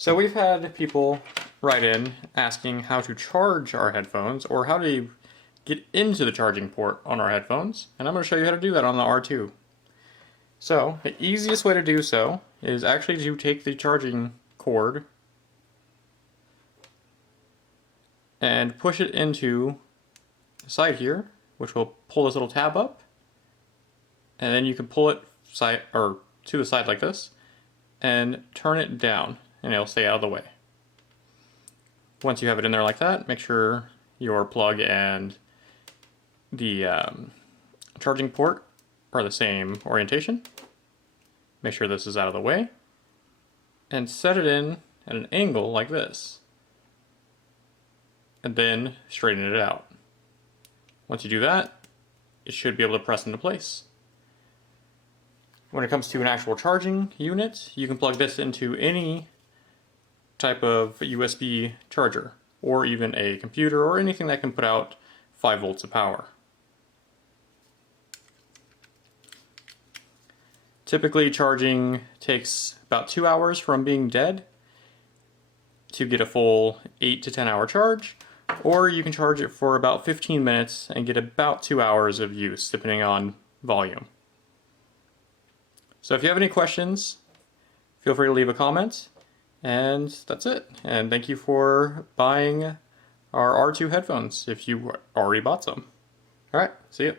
So we've had people write in asking how to charge our headphones or how to get into the charging port on our headphones, and I'm going to show you how to do that on the R2. So the easiest way to do so is actually to take the charging cord and push it into the side here, which will pull this little tab up, and then you can pull it side or to the side like this and turn it down, and it'll stay out of the way. Once you have it in there like that, make sure your plug and the charging port are the same orientation. Make sure this is out of the way, and set it in at an angle like this, and then straighten it out. Once you do that, it should be able to press into place. When it comes to an actual charging unit, you can plug this into any type of USB charger, or even a computer, or anything that can put out 5 volts of power. Typically, charging takes about 2 hours from being dead to get a full 8 to 10 hour charge, or you can charge it for about 15 minutes and get about 2 hours of use, depending on volume. So if you have any questions, feel free to leave a comment, and that's it. And thank you for buying our R2 headphones if you already bought some. Alright, see you.